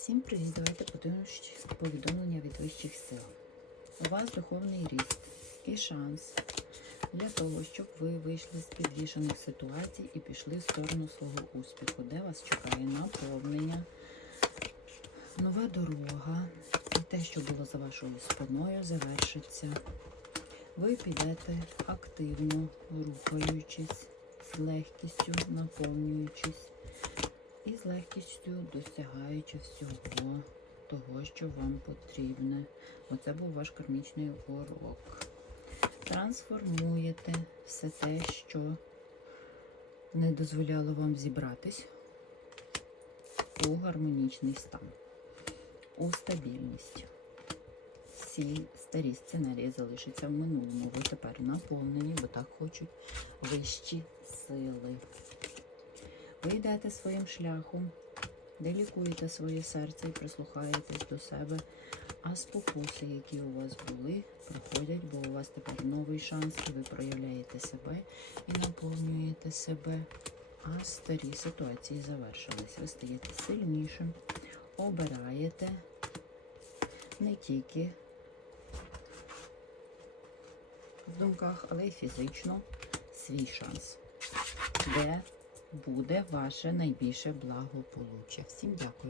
Всім привіт! Давайте подивимось повідомлення від вищих сил. У вас духовний ріст і шанс для того, щоб ви вийшли з підвішених ситуацій і пішли в сторону свого успіху, де вас чекає наповнення, нова дорога, і те, що було за вашою спиною, завершиться. Ви підете активно рухаючись, з легкістю наповнюючись з легкістю досягаючи всього того, що вам потрібне. Оце був ваш кармічний урок. Трансформуєте все те, що не дозволяло вам зібратись у гармонічний стан, у стабільність. Всі старі сценарії залишаться в минулому. Ви тепер наповнені, бо так хочуть вищі сили. Ви йдете своїм шляхом, де лікуєте своє серце і прислухаєтесь до себе, а спокуси, які у вас були, проходять, бо у вас тепер новий шанс, і ви проявляєте себе і наповнюєте себе. А старі ситуації завершились. Ви стаєте сильнішим, обираєте не тільки в думках, але й фізично свій шанс, де буде ваше найбільше благополуччя. Всім дякую.